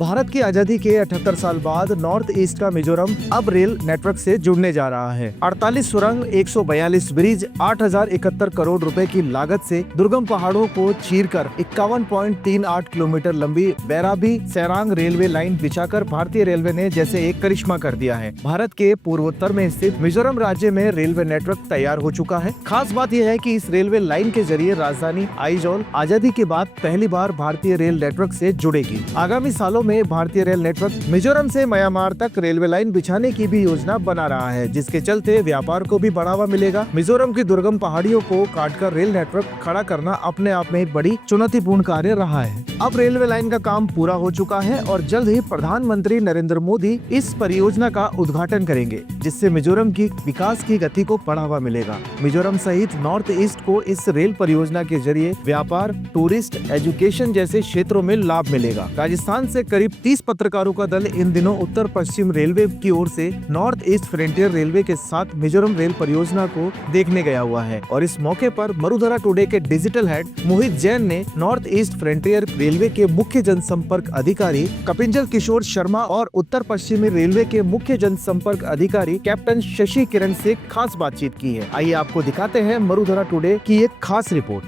भारत की आजादी के 78 साल बाद नॉर्थ ईस्ट का मिजोरम अब रेल नेटवर्क से जुड़ने जा रहा है। 48 सुरंग, 142 ब्रिज, 8071 करोड़ रुपए की लागत से दुर्गम पहाड़ों को चीरकर 51.38 किलोमीटर लंबी बैराबी सैरांग रेलवे लाइन बिछाकर भारतीय रेलवे ने जैसे एक करिश्मा कर दिया है। भारत के पूर्वोत्तर में स्थित मिजोरम राज्य में रेलवे नेटवर्क तैयार हो चुका है। खास बात यह है कि इस रेलवे लाइन के जरिए राजधानी आइजोल आजादी के बाद पहली बार भारतीय रेल नेटवर्क से जुड़ेगी। आगामी सालों में भारतीय रेल नेटवर्क मिजोरम से म्यांमार तक रेलवे लाइन बिछाने की भी योजना बना रहा है, जिसके चलते व्यापार को भी बढ़ावा मिलेगा। मिजोरम की दुर्गम पहाड़ियों को काटकर रेल नेटवर्क खड़ा करना अपने आप में एक बड़ी चुनौतीपूर्ण कार्य रहा है। अब रेलवे लाइन का काम पूरा हो चुका है और जल्द ही प्रधानमंत्री नरेंद्र मोदी इस परियोजना का उद्घाटन करेंगे, जिससे मिजोरम की विकास की गति को बढ़ावा मिलेगा। मिजोरम सहित नॉर्थ ईस्ट को इस रेल परियोजना के जरिए व्यापार, टूरिस्ट, एजुकेशन जैसे क्षेत्रों में लाभ मिलेगा। राजस्थान से करीब 30 पत्रकारों का दल इन दिनों उत्तर पश्चिम रेलवे की ओर से नॉर्थ ईस्ट फ्रंटियर रेलवे के साथ मिजोरम रेल परियोजना को देखने गया हुआ है और इस मौके पर मरुधरा टुडे के डिजिटल हेड मोहित जैन ने नॉर्थ ईस्ट फ्रंटियर रेलवे के मुख्य जनसंपर्क अधिकारी कपिंजल किशोर शर्मा और उत्तर पश्चिमी रेलवे के मुख्य जनसंपर्क अधिकारी कैप्टन शशि किरण से खास बातचीत की है। आइए आपको दिखाते हैं मरुधरा टुडे की एक खास रिपोर्ट।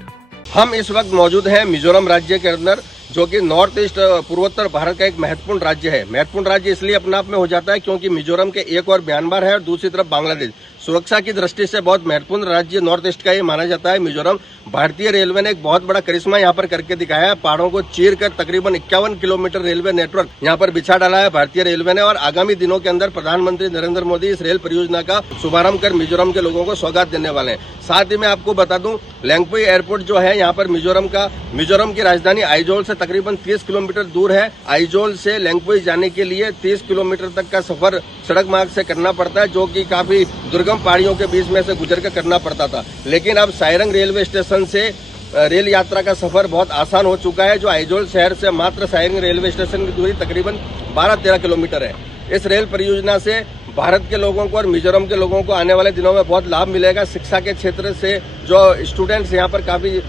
हम इस वक्त मौजूद हैं मिजोरम राज्य के अंदर, जो कि नॉर्थ ईस्ट पूर्वोत्तर भारत का एक महत्वपूर्ण राज्य है। महत्वपूर्ण राज्य इसलिए अपने आप में हो जाता है क्योंकि मिजोरम के एक और म्यांमार है और दूसरी तरफ बांग्लादेश। सुरक्षा की दृष्टि से बहुत महत्वपूर्ण राज्य नॉर्थ ईस्ट का ये माना जाता है मिजोरम। भारतीय रेलवे ने एक बहुत बड़ा करिश्मा यहाँ पर करके दिखाया है। पहाड़ों को चीर कर तकरीबन 51 किलोमीटर रेलवे नेटवर्क यहाँ पर बिछा डाला है भारतीय रेलवे ने और आगामी दिनों के अंदर प्रधानमंत्री नरेंद्र मोदी इस रेल परियोजना का शुभारंभ कर मिजोरम के लोगों को सौगात देने वाले हैं। साथ ही मैं आपको बता दूं, लेंगपुई एयरपोर्ट जो है यहाँ पर मिजोरम की राजधानी आइजोल से तकरीबन 30 किलोमीटर दूर है। आइजोल से लेंगपुई जाने के लिए 30 किलोमीटर तक का सफर सड़क मार्ग से करना पड़ता है, जो कि काफी दुर्गम पहाड़ियों के बीच में से गुजर कर करना पड़ता था। लेकिन अब सायरंग रेलवे स्टेशन से रेल यात्रा का सफर बहुत आसान हो चुका है, जो आइजोल शहर से मात्र सायरंग रेलवे स्टेशन की दूरी तकरीबन 12-13 किलोमीटर है। इस रेल परियोजना से भारत के लोगों को और मिजोरम के लोगों को आने वाले दिनों में बहुत लाभ मिलेगा। शिक्षा के क्षेत्र से जो स्टूडेंट्स यहाँ पर काफी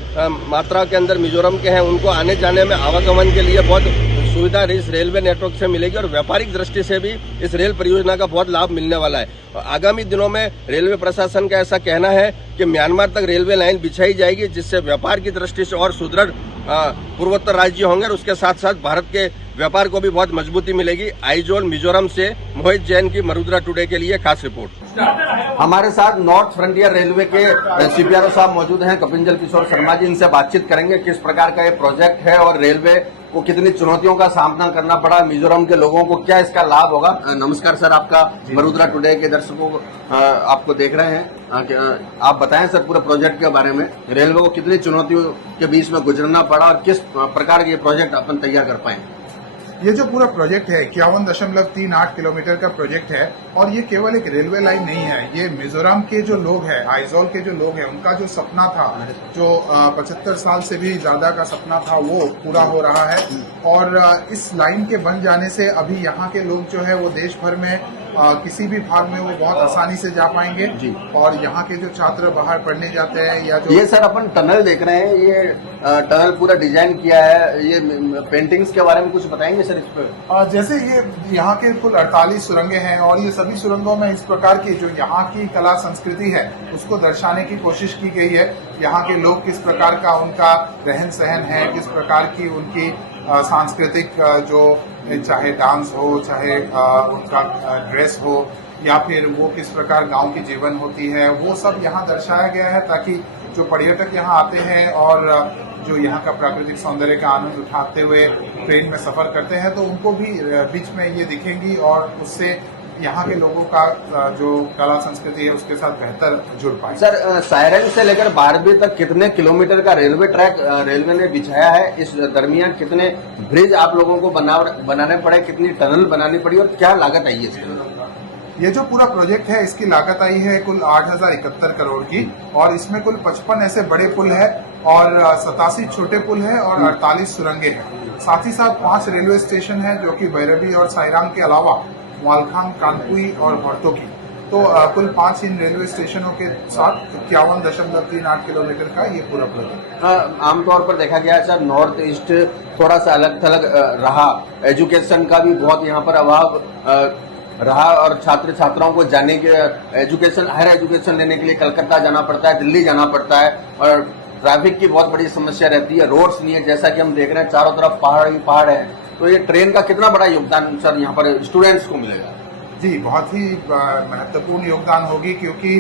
मात्रा के अंदर मिजोरम के हैं, उनको आने जाने में आवागमन के लिए बहुत सुविधा इस रेलवे नेटवर्क से मिलेगी और व्यापारिक दृष्टि से भी इस रेल परियोजना का बहुत लाभ मिलने वाला है। आगामी दिनों में रेलवे प्रशासन का ऐसा कहना है कि म्यांमार तक रेलवे लाइन बिछाई जाएगी, जिससे व्यापार की दृष्टि से और सुदृढ़ पूर्वोत्तर राज्य होंगे और उसके साथ साथ भारत के व्यापार को भी बहुत मजबूती मिलेगी। आइजोल मिजोरम से मोहित जैन की मरुधरा टुडे के लिए खास रिपोर्ट। हमारे साथ नॉर्थ फ्रंटियर रेलवे के सीपीआरओ साहब मौजूद हैं, कपिंजल किशोर शर्मा जी। इनसे बातचीत करेंगे किस प्रकार का ये प्रोजेक्ट है और रेलवे को कितनी चुनौतियों का सामना करना पड़ा, मिजोरम के लोगों को क्या इसका लाभ होगा। नमस्कार सर, आपका मरुधरा टुडे के दर्शकों आपको देख रहे हैं। आप बताएं सर पूरे प्रोजेक्ट के बारे में, रेलवे को कितनी चुनौतियों के बीच में गुजरना पड़ा और किस प्रकार के प्रोजेक्ट अपन तैयार कर पाए। ये जो पूरा प्रोजेक्ट है 51.38 किलोमीटर का प्रोजेक्ट है और ये केवल एक रेलवे लाइन नहीं है। ये मिजोरम के जो लोग हैं, आइजोल के जो लोग हैं, उनका जो सपना था, जो 75 साल से भी ज्यादा का सपना था, वो पूरा हो रहा है। और इस लाइन के बन जाने से अभी यहाँ के लोग जो है वो देश भर में किसी भी भाग में वो बहुत आसानी से जा पाएंगे जी। और यहाँ के जो छात्र बाहर पढ़ने जाते हैं या जो ये सर अपन टनल देख रहे हैं, ये टनल पूरा डिजाइन किया है, ये पेंटिंग्स के बारे में कुछ बताएंगे सर इस पर। जैसे ये यहाँ के कुल 48 सुरंगें हैं और ये सभी सुरंगों में इस प्रकार की जो यहाँ की कला संस्कृति है उसको दर्शाने की कोशिश की गई है। यहाँ के लोग किस प्रकार का उनका रहन सहन है, किस प्रकार की उनकी सांस्कृतिक जो चाहे डांस हो, चाहे उनका ड्रेस हो, या फिर वो किस प्रकार गांव की जीवन होती है, वो सब यहाँ दर्शाया गया है, ताकि जो पर्यटक यहाँ आते हैं और जो यहाँ का प्राकृतिक सौंदर्य का आनंद उठाते हुए ट्रेन में सफर करते हैं तो उनको भी बीच में ये दिखेंगी और उससे यहाँ के लोगों का जो कला संस्कृति है उसके साथ बेहतर जुड़ पाए। सर, सायरंग से लेकर बारहवीं तक कितने किलोमीटर का रेलवे ट्रैक रेलवे ने बिछाया है? इस दरमियान कितने ब्रिज आप लोगों को बनाने पड़े, कितनी टनल बनानी पड़ी और क्या लागत आई है इसकी? ये जो पूरा प्रोजेक्ट है इसकी लागत आई है कुल 8071 करोड़ की और इसमें कुल 55 ऐसे बड़े पुल है और 87 छोटे पुल है और 48 सुरंगें हैं। साथ ही साथ 5 रेलवे स्टेशन है जो कि बैरबी और सायरंग के अलावा वालखांग, कानपुई और भर्तोकी, तो कुल 5 इन रेलवे स्टेशनों के साथ 51.38 किलोमीटर का ये पूरा प्रोजेक्ट। आमतौर पर देखा गया है सर, नॉर्थ ईस्ट थोड़ा सा अलग थलग रहा। एजुकेशन का भी बहुत यहाँ पर अभाव रहा और छात्र छात्राओं को जाने के हायर एजुकेशन लेने के लिए कलकत्ता जाना पड़ता है, दिल्ली जाना पड़ता है और ट्रैफिक की बहुत बड़ी समस्या रहती है। रोड्स नहीं है, जैसा कि हम देख रहे हैं चारों तरफ पहाड़ ही पहाड़ है। तो ये ट्रेन का कितना बड़ा योगदान सर यहाँ पर स्टूडेंट्स को मिलेगा? जी, बहुत ही महत्वपूर्ण योगदान होगी, क्योंकि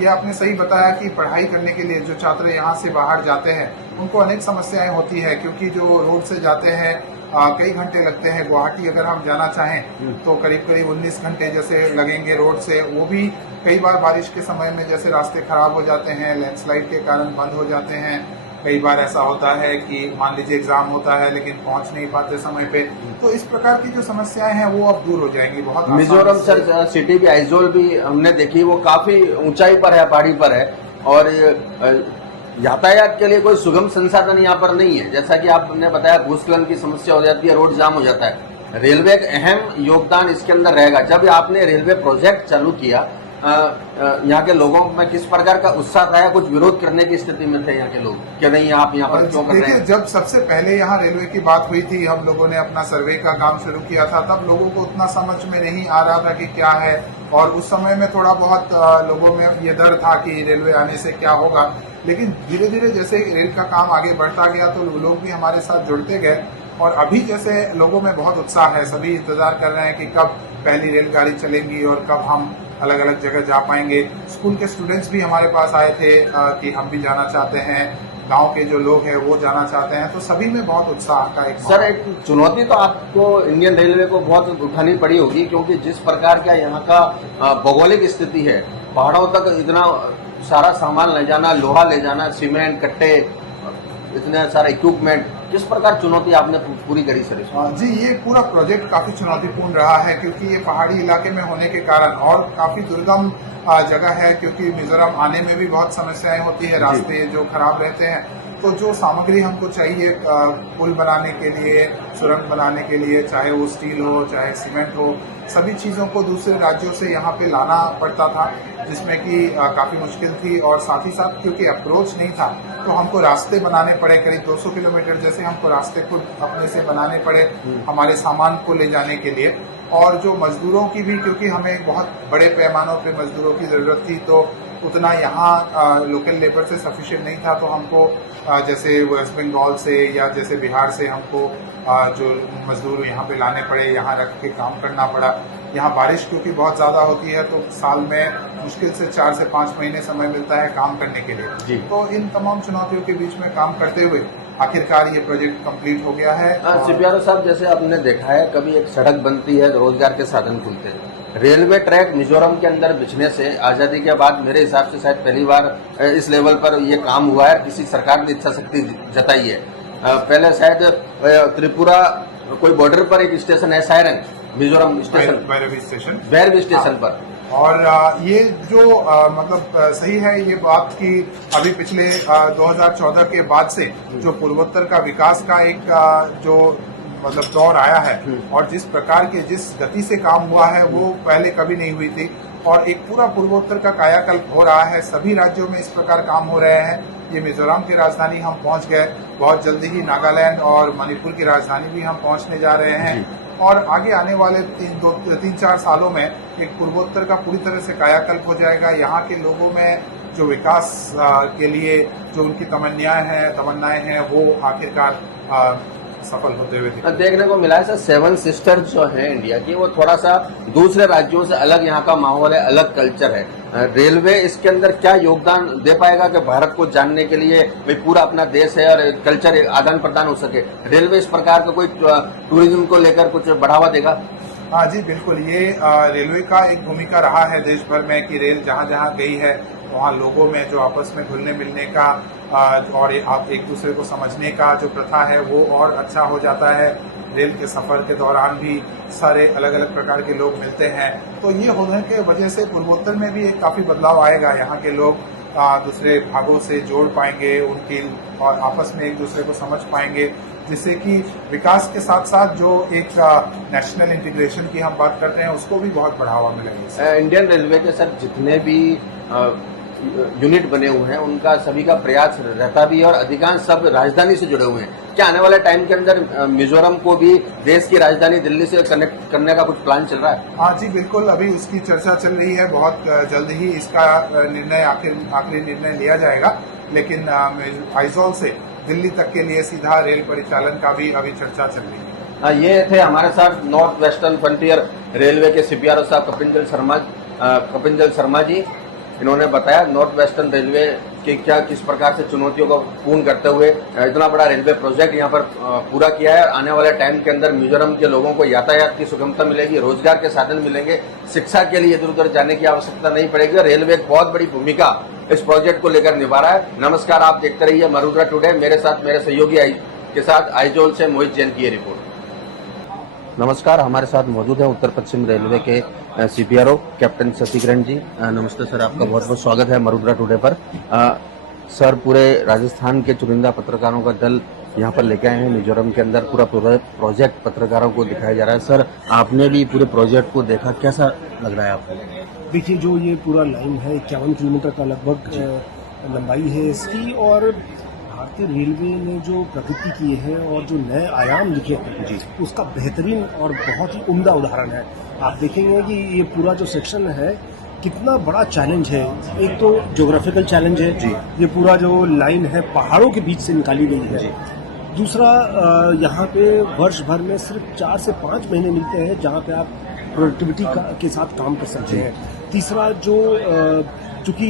ये आपने सही बताया कि पढ़ाई करने के लिए जो छात्र यहाँ से बाहर जाते हैं उनको अनेक समस्याएं होती है, क्योंकि जो रोड से जाते हैं कई घंटे लगते हैं। गुवाहाटी अगर हम जाना चाहें तो करीब करीब 19 घंटे जैसे लगेंगे रोड से। वो भी कई बार बारिश के समय में जैसे रास्ते खराब हो जाते हैं, लैंडस्लाइड के कारण बंद हो जाते हैं। कई बार ऐसा होता है कि मान लीजिए एग्जाम होता है लेकिन पहुंच नहीं पाते समय पे। तो इस प्रकार की जो समस्याएं हैं वो अब दूर हो जाएंगी बहुत। मिजोरम सर सिटी भी, आइजोल भी हमने देखी, वो काफी ऊंचाई पर है, पहाड़ी पर है और यातायात के लिए कोई सुगम संसाधन यहाँ पर नहीं है। जैसा कि आपने बताया भूस्खलन की समस्या हो जाती है, रोड जाम हो जाता है। रेलवे का अहम योगदान इसके अंदर रहेगा। जब आपने रेलवे प्रोजेक्ट चालू किया, यहाँ के लोगों में किस प्रकार का उत्साह था? कुछ विरोध करने की स्थिति में थे यहाँ के लोग कि नहीं आप यहाँ पर क्यों कर रहे हैं? जब सबसे पहले यहाँ रेलवे की बात हुई थी, हम लोगों ने अपना सर्वे का काम शुरू किया था, तब लोगों को उतना समझ में नहीं आ रहा था कि क्या है। और उस समय में थोड़ा बहुत लोगों में ये डर था कि रेलवे आने से क्या होगा। लेकिन धीरे धीरे जैसे रेल का काम आगे बढ़ता गया तो लोग भी हमारे साथ जुड़ते गए और अभी जैसे लोगों में बहुत उत्साह है। सभी इंतजार कर रहे हैं कि कब पहली रेलगाड़ी चलेंगी और कब हम अलग अलग जगह जा पाएंगे। स्कूल के स्टूडेंट्स भी हमारे पास आए थे कि हम भी जाना चाहते हैं, गांव के जो लोग हैं वो जाना चाहते हैं। तो सभी में बहुत उत्साह का एक सर, एक चुनौती तो आपको इंडियन रेलवे को बहुत उठानी पड़ी होगी, क्योंकि जिस प्रकार का यहाँ का भौगोलिक स्थिति है, पहाड़ों तक इतना सारा सामान ले जाना, लोहा ले जाना, सीमेंट कट्टे, इतने सारे इक्विपमेंट, किस प्रकार चुनौती आपने पूरी करी सर? जी, ये पूरा प्रोजेक्ट काफी चुनौतीपूर्ण रहा है, क्योंकि ये पहाड़ी इलाके में होने के कारण और काफी दुर्गम जगह है, क्योंकि मिजोरम आने में भी बहुत समस्याएं होती है, रास्ते जो खराब रहते हैं। तो जो सामग्री हमको चाहिए पुल बनाने के लिए, सुरंग बनाने के लिए, चाहे वो स्टील हो चाहे सीमेंट हो, सभी चीजों को दूसरे राज्यों से यहाँ पे लाना पड़ता था, जिसमें कि काफी मुश्किल थी। और साथ ही साथ क्योंकि अप्रोच नहीं था तो हमको रास्ते बनाने पड़े, करीब 200 किलोमीटर जैसे हमको रास्ते खुद अपने से बनाने पड़े हमारे सामान को ले जाने के लिए। और जो मजदूरों की भी, क्योंकि हमें बहुत बड़े पैमानों पे मजदूरों की जरूरत थी, तो उतना यहाँ लोकल लेबर से सफिशिएंट नहीं था। तो हमको जैसे वेस्ट बंगाल से या जैसे बिहार से हमको जो मजदूर यहाँ पे लाने पड़े, यहाँ रख के काम करना पड़ा। यहाँ बारिश क्योंकि बहुत ज़्यादा होती है तो साल में मुश्किल से 4 से 5 महीने समय मिलता है काम करने के लिए। तो इन तमाम चुनौतियों के बीच में काम करते हुए आखिरकार ये प्रोजेक्ट कंप्लीट हो गया है। सिपियारो साहब, जैसे आपने देखा है, कभी एक सड़क बनती है, रोजगार के साधन खुलते हैं। रेलवे ट्रैक मिजोरम के अंदर बिछने से आजादी के बाद मेरे हिसाब से शायद पहली बार इस लेवल पर ये काम हुआ है। किसी सरकार ने इच्छा शक्ति जताई है। पहले शायद त्रिपुरा कोई बॉर्डर पर एक स्टेशन है, सायरंग मिजोरम स्टेशन, भैरवी स्टेशन पर। और ये जो मतलब सही है ये बात कि अभी पिछले 2014 के बाद से जो पूर्वोत्तर का विकास का एक जो मतलब दौर आया है और जिस प्रकार के जिस गति से काम हुआ है वो पहले कभी नहीं हुई थी। और एक पूरा पूर्वोत्तर का कायाकल्प हो रहा है, सभी राज्यों में इस प्रकार काम हो रहे हैं। ये मिजोरम की राजधानी हम पहुंच गए, बहुत जल्दी ही नागालैंड और मणिपुर की राजधानी भी हम पहुंचने जा रहे हैं। और आगे आने वाले 3-4 सालों में एक पूर्वोत्तर का पूरी तरह से कायाकल्प हो जाएगा। यहाँ के लोगों में जो विकास के लिए जो उनकी तमन्नाएं हैं वो आखिरकार सफल होते हुए देखने को मिला है। सर, 7 सिस्टर्स जो है इंडिया की, वो थोड़ा सा दूसरे राज्यों से अलग यहाँ का माहौल है, अलग कल्चर है। रेलवे इसके अंदर क्या योगदान दे पाएगा कि भारत को जानने के लिए भाई पूरा अपना देश है और कल्चर आदान प्रदान हो सके? रेलवे इस प्रकार का कोई टूरिज्म को लेकर कुछ बढ़ावा देगा? हाँ जी, बिल्कुल। ये रेलवे का एक भूमिका रहा है देश भर में कि रेल जहाँ जहाँ गई है वहाँ लोगों में जो आपस में घुलने मिलने का और आप एक दूसरे को समझने का जो प्रथा है वो और अच्छा हो जाता है। रेल के सफर के दौरान भी सारे अलग अलग प्रकार के लोग मिलते हैं। तो ये होने के वजह से पूर्वोत्तर में भी एक काफी बदलाव आएगा। यहाँ के लोग दूसरे भागों से जोड़ पाएंगे उनकी और आपस में एक दूसरे को समझ पाएंगे, जिससे कि विकास के साथ साथ जो एक नेशनल इंटीग्रेशन की हम बात करते हैं उसको भी बहुत बढ़ावा मिलेगा। इंडियन रेलवे के सर जितने भी यूनिट बने हुए हैं उनका सभी का प्रयास रहता भी है और अधिकांश सब राजधानी से जुड़े हुए हैं। क्या आने वाले टाइम के अंदर मिजोरम को भी देश की राजधानी दिल्ली से कनेक्ट करने का कुछ प्लान चल रहा है? हाँ जी, बिल्कुल, अभी उसकी चर्चा चल रही है। बहुत जल्द ही इसका निर्णय आखिरी निर्णय लिया जाएगा, लेकिन आइजोल से दिल्ली तक के लिए सीधा रेल परिचालन का भी अभी चर्चा चल रही है। ये थे हमारे साथ नॉर्थ वेस्टर्न फ्रंटियर रेलवे के सीपीआरओ साहब कपिंजल शर्मा जी। इन्होंने बताया नॉर्थ वेस्टर्न रेलवे के किस प्रकार से चुनौतियों को पूर्ण करते हुए इतना बड़ा रेलवे प्रोजेक्ट यहाँ पर पूरा किया है। आने वाले टाइम के अंदर मिजोरम के लोगों को यातायात की सुगमता मिलेगी, रोजगार के साधन मिलेंगे, शिक्षा के लिए इधर उधर जाने की आवश्यकता नहीं पड़ेगी और रेलवे एक बहुत बड़ी भूमिका इस प्रोजेक्ट को लेकर निभा रहा है। नमस्कार, आप देखते रहिए मरुद्रा टुडे। मेरे साथ मेरे सहयोगी के साथ आइजोल से मोहित जैन की ये रिपोर्ट। नमस्कार, हमारे साथ मौजूद है उत्तर पश्चिम रेलवे के सीपीआरओ कैप्टन शशिकिरण जी। नमस्ते सर, आपका बहुत बहुत स्वागत है मरुद्रा टुडे पर। सर, पूरे राजस्थान के चुनिंदा पत्रकारों का दल यहाँ पर लेके आए हैं मिजोरम के अंदर। पूरा प्रोजेक्ट पत्रकारों को दिखाया जा रहा है। सर, आपने भी पूरे प्रोजेक्ट को देखा, कैसा लग रहा है आपको? देखिए, जो ये पूरा लाइन है 51 किलोमीटर का लगभग लंबाई है इसकी, और भारतीय रेलवे ने जो प्रगति की है और जो नए आयाम लिखे हैं उसका बेहतरीन और बहुत ही उम्दा उदाहरण है। आप देखेंगे कि ये पूरा जो सेक्शन है कितना बड़ा चैलेंज है। एक तो ज्योग्राफिकल चैलेंज है, ये पूरा जो लाइन है पहाड़ों के बीच से निकाली गई है। दूसरा, यहाँ पे वर्ष भर में सिर्फ 4 से 5 महीने मिलते हैं जहाँ पे आप प्रोडक्टिविटी के साथ काम कर सकते हैं। तीसरा, जो चूंकि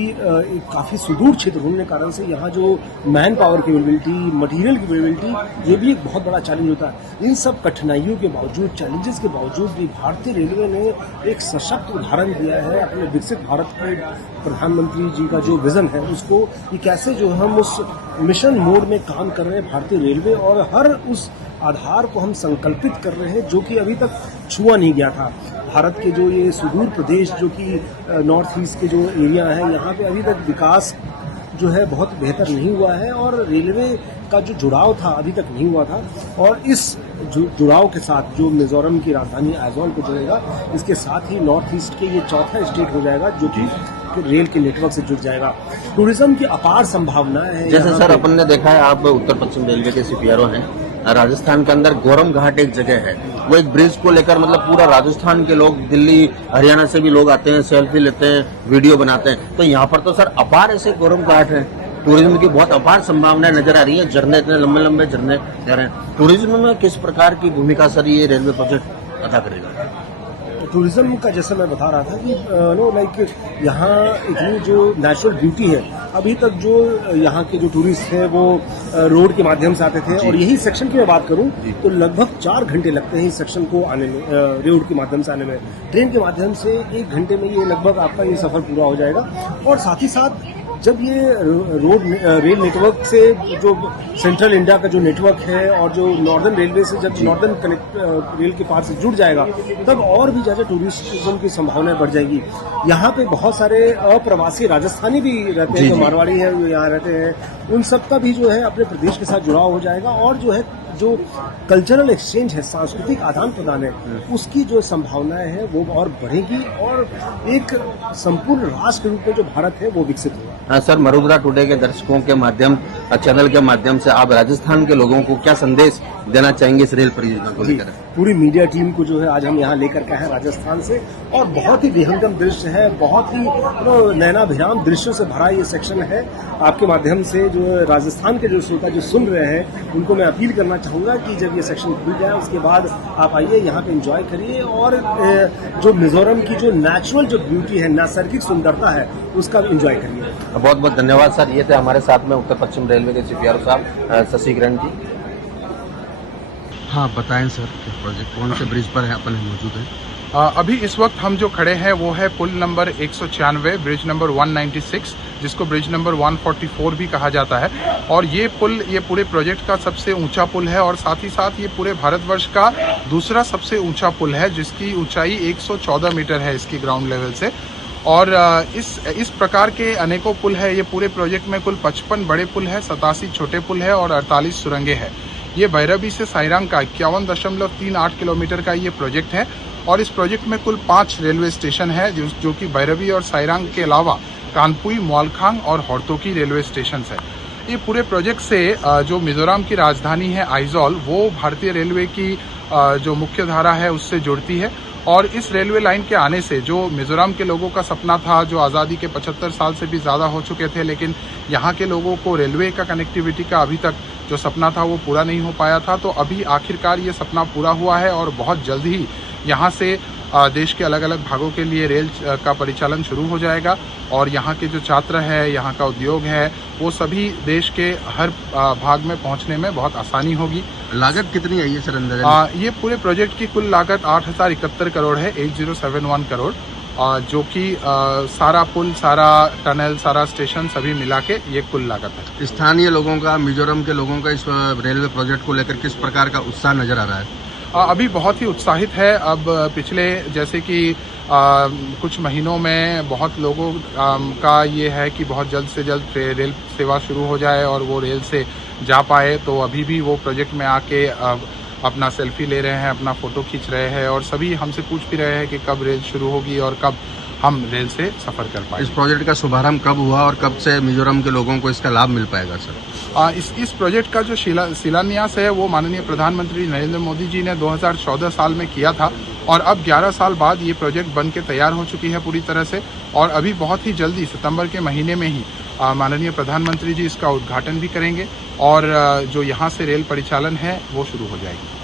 काफ़ी सुदूर क्षेत्र होने के कारण से यहाँ जो मैन पावर की अवेलेबिलिटी, मटेरियल की अवेलेबिलिटी, ये भी एक बहुत बड़ा चैलेंज होता है। इन सब कठिनाइयों के बावजूद, चैलेंजेस के बावजूद भी भारतीय रेलवे ने एक सशक्त उदाहरण दिया है अपने विकसित भारत के प्रधानमंत्री जी का जो विजन है उसको, कि कैसे जो हम उस मिशन मोड में काम कर रहे हैं भारतीय रेलवे, और हर उस आधार को हम संकल्पित कर रहे हैं जो कि अभी तक छुआ नहीं गया था। भारत के जो ये सुदूर प्रदेश जो कि नॉर्थ ईस्ट के जो एरिया है, यहाँ पे अभी तक विकास जो है बहुत बेहतर नहीं हुआ है और रेलवे का जो जुड़ाव था अभी तक नहीं हुआ था। और इस जुड़ाव के साथ जो मिजोरम की राजधानी आइजोल को जुड़ेगा, इसके साथ ही नॉर्थ ईस्ट के ये चौथा स्टेट हो जाएगा जो कि रेल के नेटवर्क से जुड़ जाएगा। टूरिज्म की अपार संभावनाएं हैं। जैसे सर अपन ने देखा है, आप उत्तर पश्चिम रेलवे के सीपीआरओ हैं। राजस्थान के अंदर गोरम घाट एक जगह है, वो एक ब्रिज को लेकर मतलब पूरा राजस्थान के लोग, दिल्ली हरियाणा से भी लोग आते हैं, सेल्फी लेते हैं, वीडियो बनाते हैं। तो यहाँ पर तो सर अपार ऐसे गोरम घाट है, टूरिज्म की बहुत अपार संभावनाएं नजर आ रही है। झरने, इतने लंबे लंबे झरने जा रहे हैं। टूरिज्म में किस प्रकार की भूमिका सर ये रेलवे प्रोजेक्ट अदा करेगा? टूरिज्म का जैसे मैं बता रहा था कि यहाँ इतनी जो नेचुरल ब्यूटी है, अभी तक जो यहाँ के जो टूरिस्ट हैं वो रोड के माध्यम से आते थे, और यही सेक्शन की मैं बात करूँ तो लगभग 4 घंटे लगते हैं इस सेक्शन को आने में, रोड के माध्यम से आने में। ट्रेन के माध्यम से 1 घंटे में ये लगभग आपका ये सफर पूरा हो जाएगा। और साथ ही साथ जब ये रेल नेटवर्क से जो सेंट्रल इंडिया का जो नेटवर्क है और जो नॉर्दर्न रेलवे से जब नॉर्दर्न कनेक्ट रेल के पार से जुड़ जाएगा, तब और भी ज़्यादा टूरिज्म की संभावनाएं बढ़ जाएगी। यहाँ पे बहुत सारे अप्रवासी राजस्थानी भी रहते हैं, जो मारवाड़ी है, जो यहाँ रहते हैं, उन सब का भी जो है अपने प्रदेश के साथ जुड़ाव हो जाएगा। और जो है जो कल्चरल एक्सचेंज है, सांस्कृतिक आदान प्रदान है, उसकी जो संभावनाएं हैं वो और बढ़ेगी और एक संपूर्ण राष्ट्र के रूप में जो भारत है वो विकसित होगा। सर, मरुद्रा टुडे के दर्शकों के माध्यम, चैनल के माध्यम से आप राजस्थान के लोगों को क्या संदेश देना चाहेंगे इस रेल परियोजना को लेकर? पूरी मीडिया टीम को जो है आज हम यहाँ लेकर के हैं राजस्थान से, और बहुत ही विहंगम दृश्य है, बहुत ही नैनाभिराम दृश्यों से भरा ये सेक्शन है। आपके माध्यम से जो राजस्थान के जो श्रोता जो सुन रहे हैं उनको मैं अपील करना चाहूँगा कि जब ये सेक्शन खुल जाए उसके बाद आप आइए, यहाँ पे एंजॉय करिए, और जो मिजोरम की जो नेचुरल जो ब्यूटी है, नैसर्गिक सुंदरता है, उसका एंजॉय करिए। बहुत बहुत धन्यवाद सर। ये थे हमारे साथ में उत्तर पश्चिम रेलवे के सीपीआरओ साहब शशिकिरण जी। हाँ बताएं सर, प्रोजेक्ट कौन से ब्रिज पर है अपन मौजूद है? अभी इस वक्त हम जो खड़े हैं वो है पुल नंबर 196, ब्रिज नंबर 196, जिसको ब्रिज नंबर 144 भी कहा जाता है। और ये पुल, ये पूरे प्रोजेक्ट का सबसे ऊंचा पुल है, और साथ ही साथ ये पूरे भारतवर्ष का दूसरा सबसे ऊंचा पुल है, जिसकी ऊंचाई 114 मीटर है इसकी ग्राउंड लेवल से। और इस प्रकार के अनेकों पुल है। ये पूरे प्रोजेक्ट में कुल 55 बड़े पुल है, 87 छोटे पुल है और 48 सुरंगें हैं। ये भैरवी से साइरांग का 51.38 किलोमीटर का ये प्रोजेक्ट है, और इस प्रोजेक्ट में कुल 5 रेलवे स्टेशन है, जो कि भैरवी और साइरांग के अलावा कानपुई, मॉलखांग और हॉर्तोकी रेलवे स्टेशन है। ये पूरे प्रोजेक्ट से जो मिजोरम की राजधानी है आइजॉल, वो भारतीय रेलवे की जो मुख्य धारा है उससे जुड़ती है। और इस रेलवे लाइन के आने से जो मिजोरम के लोगों का सपना था, जो आज़ादी के 75 साल से भी ज़्यादा हो चुके थे, लेकिन यहाँ के लोगों को रेलवे का कनेक्टिविटी का अभी तक जो सपना था वो पूरा नहीं हो पाया था, तो अभी आखिरकार ये सपना पूरा हुआ है और बहुत जल्द ही यहाँ से देश के अलग अलग भागों के लिए रेल का परिचालन शुरू हो जाएगा। और यहाँ के जो छात्र है, यहाँ का उद्योग है, वो सभी देश के हर भाग में पहुँचने में बहुत आसानी होगी। लागत कितनी आई है सर अंदाजा? ये पूरे प्रोजेक्ट की कुल लागत 8,071 करोड़ है, 8071 करोड़, जो कि सारा पुल, सारा टनल, सारा स्टेशन सभी मिला के ये कुल लागत है। स्थानीय लोगों का, मिजोरम के लोगों का इस रेलवे प्रोजेक्ट को लेकर किस प्रकार का उत्साह नजर आ रहा है? अभी बहुत ही उत्साहित है। अब पिछले जैसे कि कुछ महीनों में बहुत लोगों का ये है कि बहुत जल्द से जल्द रेल सेवा शुरू हो जाए और वो रेल से जा पाए, तो अभी भी वो प्रोजेक्ट में आके अपना सेल्फी ले रहे हैं, अपना फ़ोटो खींच रहे हैं और सभी हमसे पूछ भी रहे हैं कि कब रेल शुरू होगी और कब हम रेल से सफ़र कर पाएंगे। इस प्रोजेक्ट का शुभारंभ कब हुआ और कब से मिजोरम के लोगों को इसका लाभ मिल पाएगा सर? इस प्रोजेक्ट का जो शिलान्यास है वो माननीय प्रधानमंत्री नरेंद्र मोदी जी ने 2014 साल में किया था और अब 11 साल बाद ये प्रोजेक्ट बन के तैयार हो चुकी है पूरी तरह से। और अभी बहुत ही जल्दी सितंबर के महीने में ही माननीय प्रधानमंत्री जी इसका उद्घाटन भी करेंगे और जो यहाँ से रेल परिचालन है वो शुरू हो जाएगी।